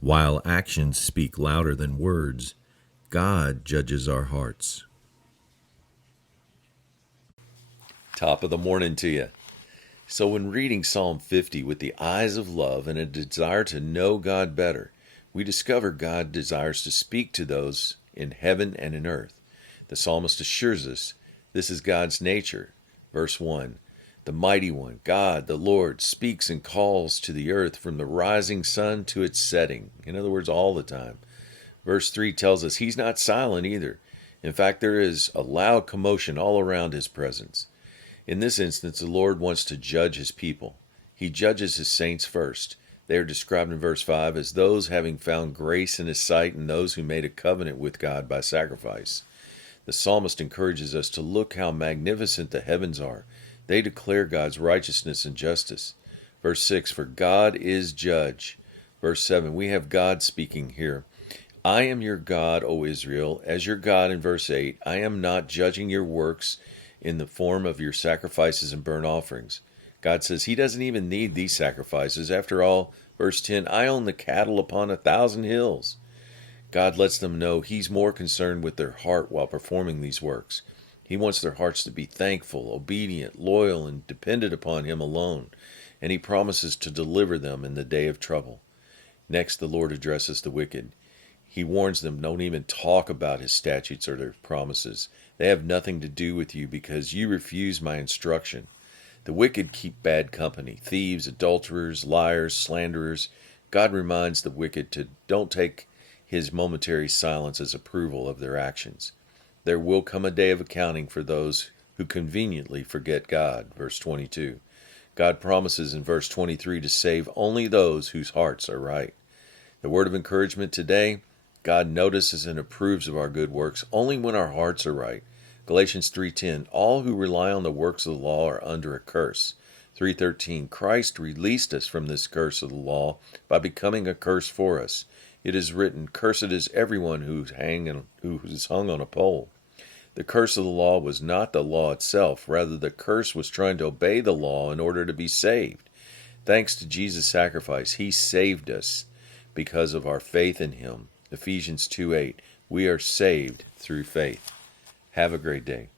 While actions speak louder than words, God judges our hearts. Top of the morning to you. So, when reading Psalm 50 with the eyes of love and a desire to know God better, we discover God desires to speak to those in heaven and in earth. The psalmist assures us this is God's nature. Verse 1: The mighty one, God, the Lord, speaks and calls to the earth from the rising sun to its setting. In other words, all the time. Verse 3 tells us he's not silent either. In fact, there is a loud commotion all around his presence. In this instance, the Lord wants to judge his people. He judges his saints first. They are described in verse 5 as those having found grace in his sight and those who made a covenant with God by sacrifice. The psalmist encourages us to look how magnificent the heavens are. They declare God's righteousness and justice. Verse 6, for God is judge. Verse 7, we have God speaking here. I am your God, O Israel, as your God in verse 8. I am not judging your works in the form of your sacrifices and burnt offerings. God says he doesn't even need these sacrifices. After all, verse 10, I own the cattle upon 1,000 hills. God lets them know he's more concerned with their heart while performing these works. He wants their hearts to be thankful, obedient, loyal, and dependent upon him alone, and he promises to deliver them in the day of trouble. Next, the Lord addresses the wicked. He warns them, don't even talk about his statutes or their promises. They have nothing to do with you because you refuse my instruction. The wicked keep bad company, thieves, adulterers, liars, slanderers. God reminds the wicked to don't take his momentary silence as approval of their actions. There will come a day of accounting for those who conveniently forget God. Verse 22. God promises in verse 23 to save only those whose hearts are right. The word of encouragement today: God notices and approves of our good works only when our hearts are right. Galatians 3:10, all who rely on the works of the law are under a curse. 3:13, Christ released us from this curse of the law by becoming a curse for us. It is written, cursed is everyone who is hung on a pole. The curse of the law was not the law itself. Rather, the curse was trying to obey the law in order to be saved. Thanks to Jesus' sacrifice, he saved us because of our faith in him. Ephesians 2:8, we are saved through faith. Have a great day.